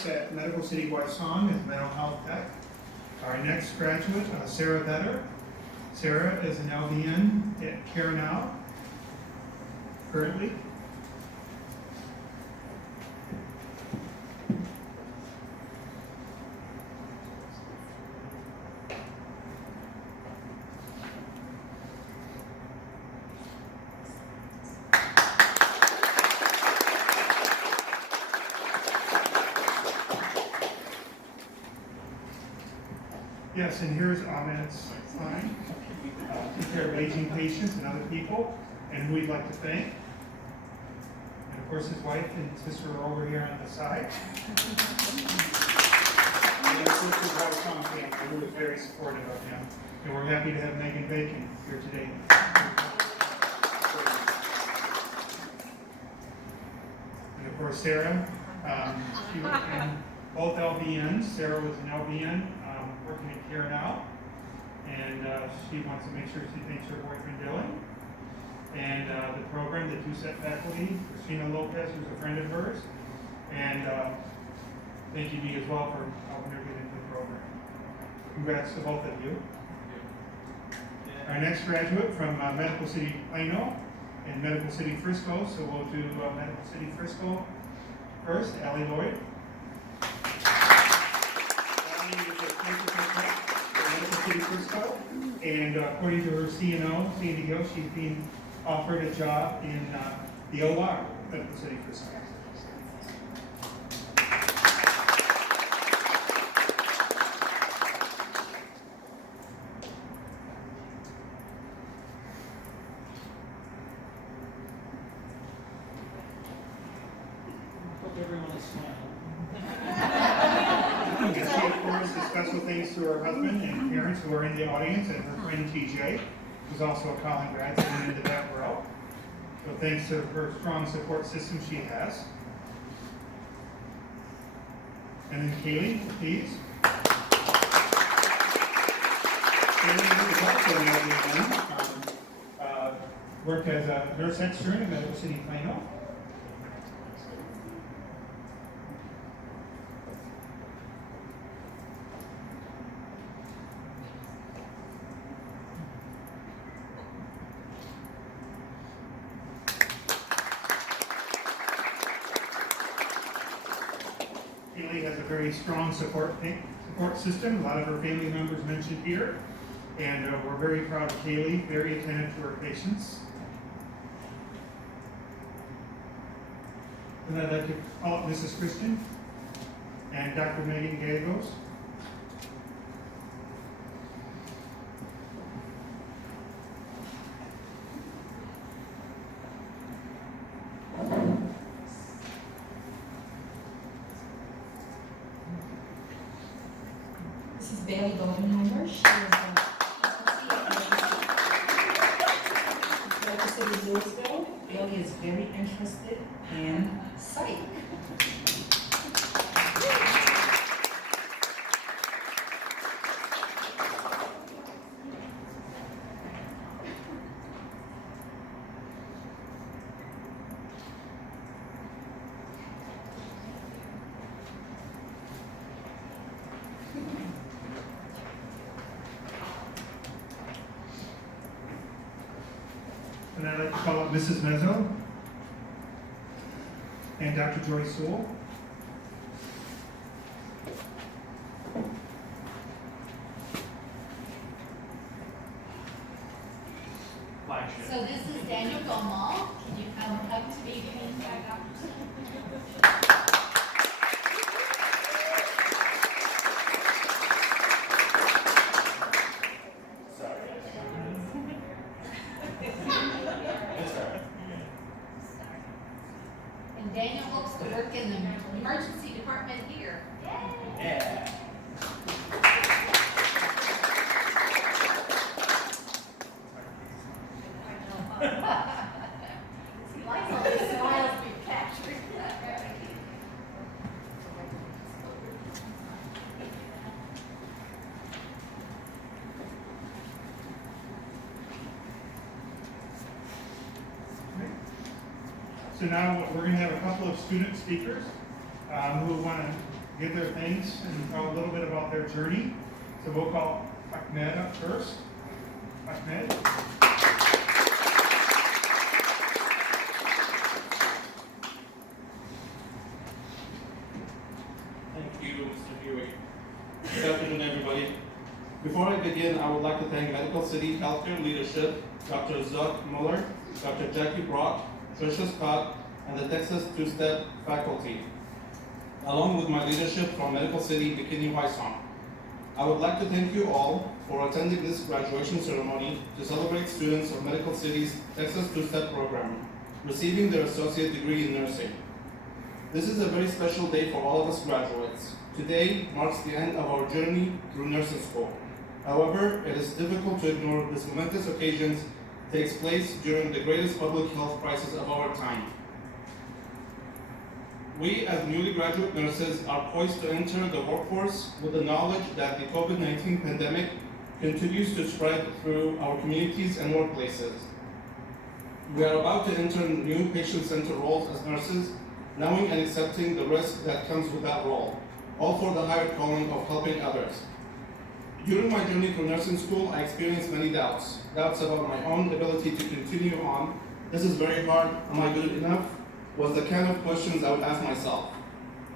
works at Medical City Waisong as mental health tech. Our next graduate, Sarah Vetter. Sarah is an LVN at Care Now currently. Yes, and here's Ahmed's line. Take care of aging patients and other people, and who we'd like to thank. And of course, his wife and sister are over here on the side. And of course, his wife's on family, who was very supportive of him. And we're happy to have Megan Bacon here today. And of course, Sarah. She was in both LVNs. Sarah was an LVN working at Care Now. And she wants to make sure she thanks her boyfriend Dylan. And the program, the two-set faculty, Christina Lopez, who's a friend of hers. And thank you, Dee, as well, for helping her get into the program. Congrats to both of you. Our next graduate from Medical City Plano and Medical City Frisco. So we'll do Medical City Frisco first, Allie Lloyd. Allie is a principal Medical City Frisco, and according to her CNO, Sandy Gill, she's being offered a job in the OR, Medical City Frisco. Hope everyone is smiling. And she, of course, is special thanks to her husband and parents who are in the audience, and her friend TJ, who's also a Collin grad, sitting in the back row. So thanks to her strong support system she has. And then Kaylee, please. Kaylee is also an LVN, worked as a nurse extern at Medical City Plano. Kaylee has a very strong support system. A lot of her family members mentioned here. And we're very proud of Kaylee, very attentive to her patients. And I'd like to call up Mrs. Christian and Dr. Megan Gallegos. This is Bailey Goldenheimer. She is a Medical City Louisville. Bailey is very interested in psych. And I'd like to call up Mrs. Mezzo and Dr. Joy Sewell. So this is Daniel Gomal. Can you come up to me, please, Dr. And Daniel hopes to work in the emergency department here. Yay! Yeah. He likes all these smiles we've captured. So now we're going to have a couple of student speakers who want to give their thanks and tell a little bit about their journey. So we'll call Ahmed up first. Ahmed. Thank you, Mr. Huey. Good afternoon, everybody. Before I begin, I would like to thank Medical City Healthcare Leadership, Dr. Zuck Muller, Dr. Jackie Brock, Tricia Scott, and the Texas Two-Step faculty, along with my leadership from Medical City McKinney Weissong. I would like to thank you all for attending this graduation ceremony to celebrate students of Medical City's Texas Two-Step program, receiving their associate degree in nursing. This is a very special day for all of us graduates. Today marks the end of our journey through nursing school. However, it is difficult to ignore this momentous occasion takes place during the greatest public health crisis of our time. We, as newly graduate nurses, are poised to enter the workforce with the knowledge that the COVID-19 pandemic continues to spread through our communities and workplaces. We are about to enter new patient-centered roles as nurses, knowing and accepting the risk that comes with that role, all for the higher calling of helping others. During my journey through nursing school, I experienced many doubts about my own ability to continue on. This is very hard. Am I good enough? Was the kind of questions I would ask myself.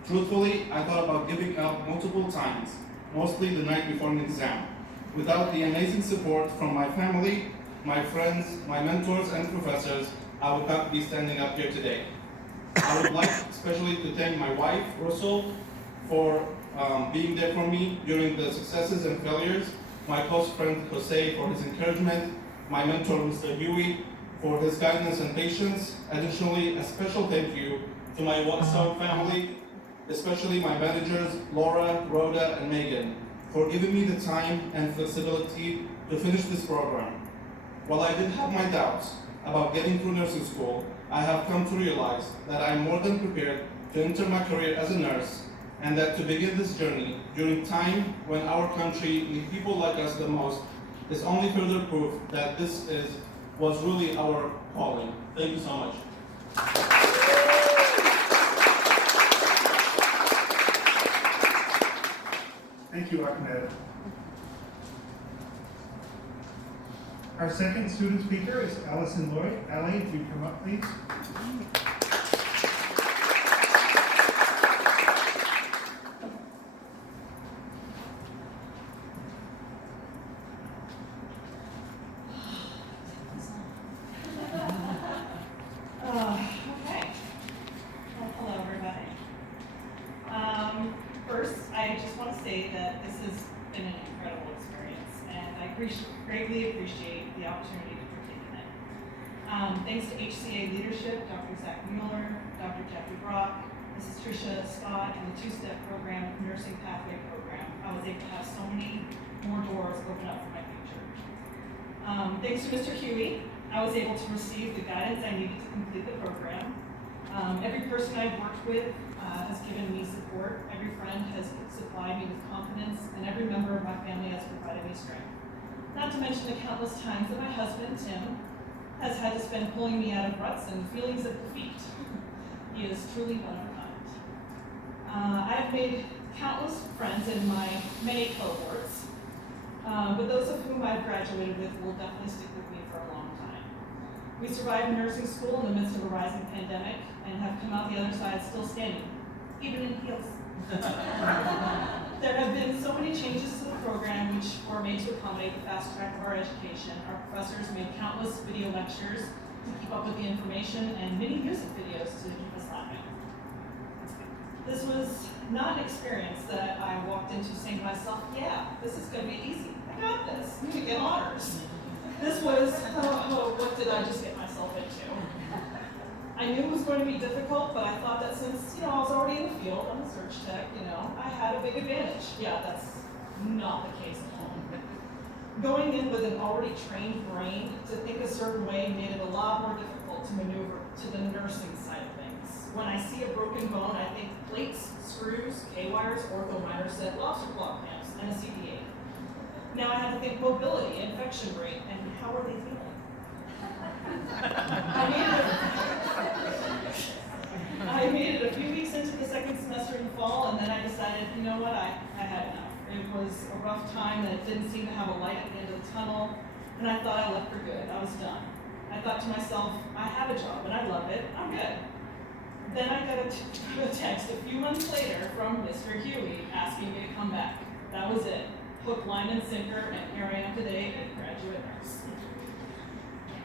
Truthfully, I thought about giving up multiple times, mostly the night before an exam. Without the amazing support from my family, my friends, my mentors, and professors, I would not be standing up here today. I would like especially to thank my wife, Russell, for being there for me during the successes and failures, my close friend Jose for his encouragement, my mentor Mr. Huey for his guidance and patience. Additionally, a special thank you to my Watson family, especially my managers Laura, Rhoda, and Megan, for giving me the time and flexibility to finish this program. While I did have my doubts about getting through nursing school, I have come to realize that I am more than prepared to enter my career as a nurse, and that to begin this journey during time when our country needs people like us the most is only further proof that was really our calling. Thank you so much. Thank you, Ahmed. Our second student speaker is Allison Lloyd. Allie, if you come up, please. Okay. Well, hello, everybody. First, I just want to say that this has been an incredible experience, and I greatly appreciate the opportunity to partake in it. Thanks to HCA leadership, Dr. Zach Mueller, Dr. Jackie Brock, Mrs. Tricia Scott, and the two-step program, nursing pathway program, I was able to have so many more doors open up for my future. Thanks to Mr. Huey, I was able to receive the guidance I needed to complete the program. Every person I've worked with has given me support. Every friend has supplied me with confidence, and every member of my family has provided me strength. Not to mention the countless times that my husband, Tim, has had to spend pulling me out of ruts and feelings of defeat. He is truly one of a kind. I have made countless friends in my many cohorts, but those of whom I've graduated with will definitely stick with me for a long time. We survived nursing school in the midst of a rising pandemic and have come out the other side still standing, even in heels. There have been so many changes to the program which were made to accommodate the fast track of our education. Our professors made countless video lectures to keep up with the information and many music videos to keep us laughing. This was not an experience that I walked into saying to myself, yeah, this is going to be easy. I got this. I'm going to get honors. This was, what did I just get myself into? I knew it was going to be difficult, but I thought that since, I was already in the field, I'm a search tech, I had a big advantage. Yeah, that's not the case at all. Going in with an already trained brain to think a certain way made it a lot more difficult to maneuver to the nursing side of things. When I see a broken bone, I think plates, screws, K-wires, ortho minor set, lobster claw clamps, and a CPA. Now I have to think mobility, infection rate, and how are they feeling? I made it a few weeks into into the second semester in the fall, and then I decided, you know what, I had enough. It was a rough time, and it didn't seem to have a light at the end of the tunnel, and I thought I left for good. I was done. I thought to myself, I have a job, and I love it. I'm good. Then I got a text a few months later from Mr. Huey asking me to come back. That was it. Hook, line, and sinker, and here I am today, a graduate nurse.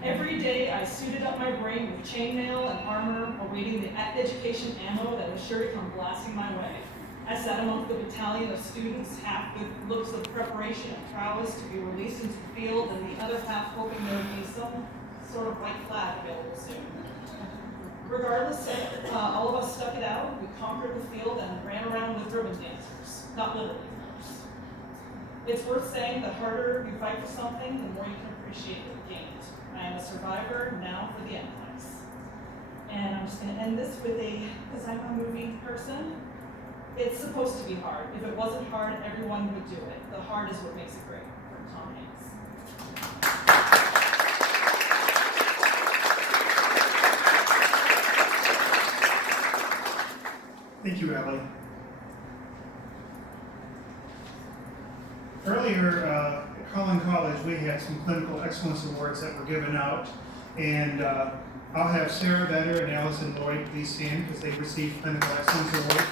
Every day I suited up my brain with chainmail and armor, awaiting the education ammo that was sure to come blasting my way. I sat among the battalion of students, half with looks of preparation and prowess to be released into the field, and the other half hoping there would be some sort of white flag available soon. Regardless, all of us stuck it out. We conquered the field and ran around with ribbon dancers. Not literally, of course. It's worth saying the harder you fight for something, the more you can appreciate what you gained. I am a survivor, now for the endpoints. And I'm just going to end this with because I'm a movie person, it's supposed to be hard. If it wasn't hard, everyone would do it. The hard is what makes it great, for Tom Hanks. Thank you, Allie. Earlier, at Collin College, we had some clinical excellence awards that were given out, and I'll have Sarah Vedder and Allison Lloyd please stand because they received clinical excellence awards.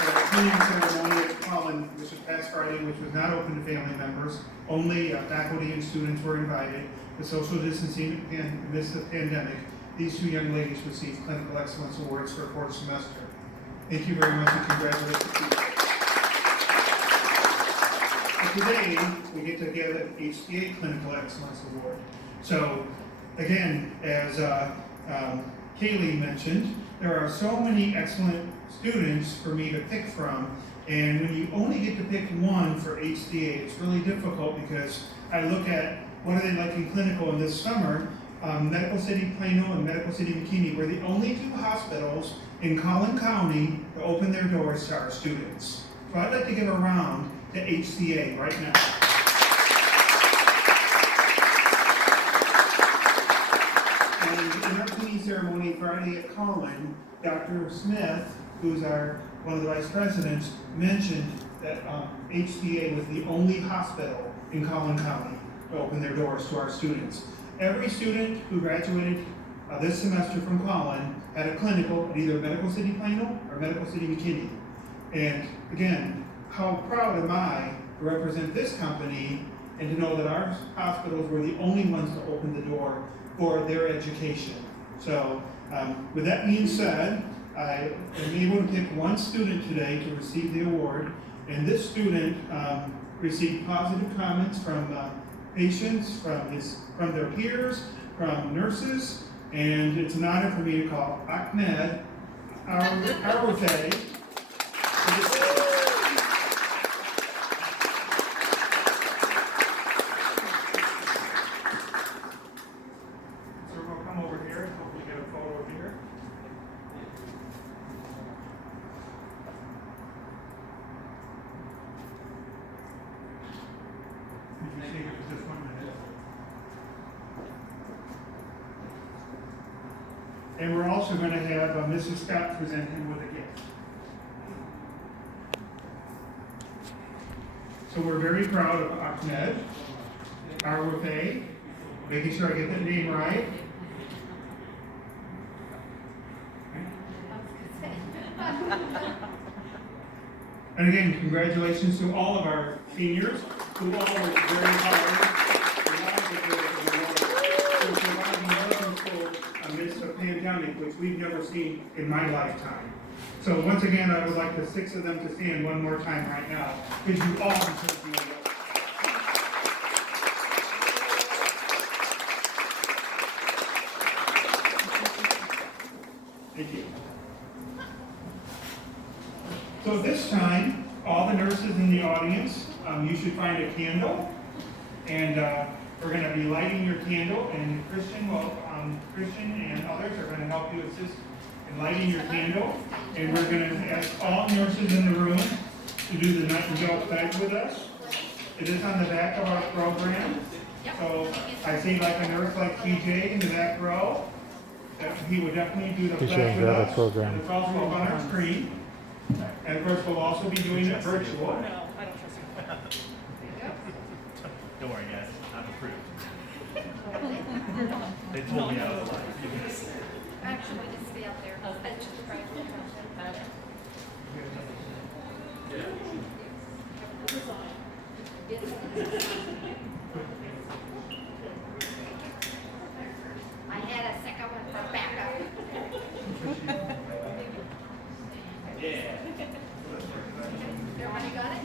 The cleaning ceremony at Collin, which was past Friday, which was not open to family members, only faculty and students were invited. The social distancing and amidst the pandemic, these two young ladies received clinical excellence awards for 4th semester. Thank you very much and congratulations. Today, we get to give an HCA Clinical Excellence Award. So, again, as Kaylee mentioned, there are so many excellent students for me to pick from, and when you only get to pick one for HCA, it's really difficult because I look at what are they like in clinical, and this summer, Medical City Plano and Medical City McKinney were the only two hospitals in Collin County to open their doors to our students. So I'd like to give a round to HCA right now. And in our cleaning ceremony Friday at Collin, Dr. Smith, who's one of the vice presidents, mentioned that HCA was the only hospital in Collin County to open their doors to our students. Every student who graduated this semester from Collin had a clinical at either Medical City Plano or Medical City McKinney. And again, how proud am I to represent this company and to know that our hospitals were the only ones to open the door for their education. So with that being said, I am able to pick one student today to receive the award, and this student received positive comments from patients, from their peers, from nurses, and it's an honor for me to call Ahmed Arwate. So we'll come over here and hopefully get a photo here. Did you see it was just 1 minute? And we're also going to have Mrs. Scott present him with a gift. So we're very proud of Ahmed Arwate, making sure I get that name right. And again, congratulations to all of our seniors who all worked very hard to survive medical school amidst a pandemic, which we've never seen in my lifetime. So once again, I would like the 6 of them to stand one more time right now, because you all deserve the award. Thank you. So this time, all the nurses in the audience, you should find a candle, and we're going to be lighting your candle, and Christian and others are going to help you assist in lighting your candle, and we're going to ask all nurses in the room to do the Nightingale pledge with us. It is on the back of our program, so I see like a nurse like TJ in the back row. he would definitely do the He's pledge showing with the other us. program. It's also up on our screen. And of course, we'll also be doing it virtual. No, I don't trust you. Don't worry, guys. I'm approved. They told me I was alive. Actually, just stay up there. That's just right. I had a second one for backup. Everybody got it?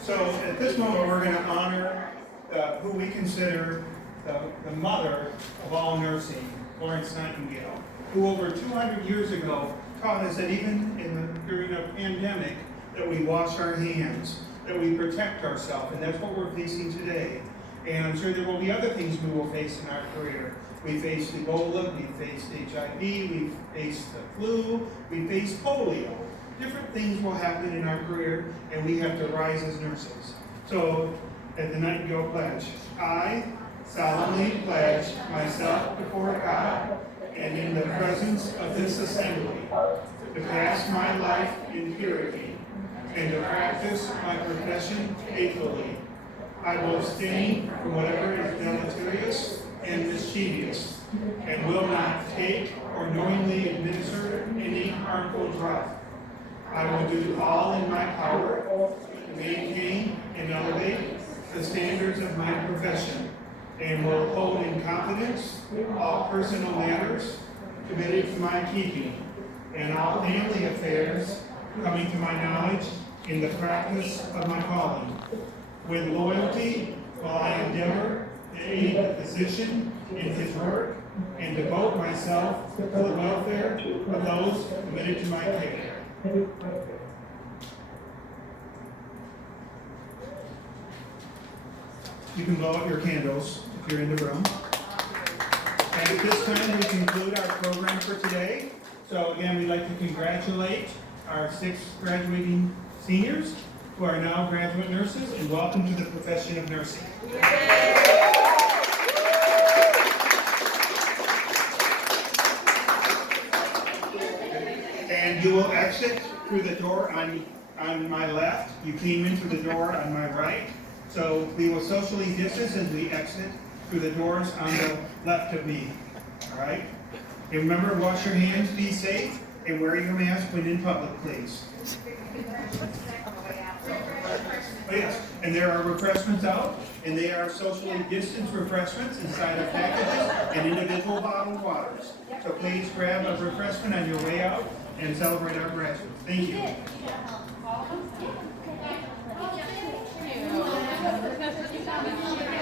So at this moment, we're going to honor who we consider the mother of all nursing, Florence Nightingale, who over 200 years ago taught us that even during a pandemic, that we wash our hands, that we protect ourselves, and that's what we're facing today. And I'm sure there will be other things we will face in our career. We faced Ebola, we faced HIV, we faced the flu, we faced polio. Different things will happen in our career, and we have to rise as nurses. So, at the Nightingale Pledge, I solemnly pledge myself before God and in the presence of this assembly to pass my life in purity and to practice my profession faithfully. I will abstain from whatever is deleterious and mischievous, and will not take or knowingly administer any harmful drug. I will do all in my power to maintain and elevate the standards of my profession, and will hold in confidence all personal matters committed to my keeping, and all family affairs coming to my knowledge in the practice of my calling. With loyalty, while I endeavor to aid the physician in his work and devote myself to the welfare of those committed to my care. You can blow out your candles if you're in the room. And at this time, we conclude our program for today. So again, we'd like to congratulate our 6 graduating seniors who are now graduate nurses, and welcome to the profession of nursing. And you will exit through the door on my left. You came in through the door on my right. So we will socially distance as we exit through the doors on the left of me. All right? And remember, wash your hands, be safe, and wear your mask when in public, please. Oh, yes, and there are refreshments out, and they are socially distanced refreshments inside of packages and individual bottled waters. So please grab a refreshment on your way out and celebrate our graduates. Thank you. Thank you.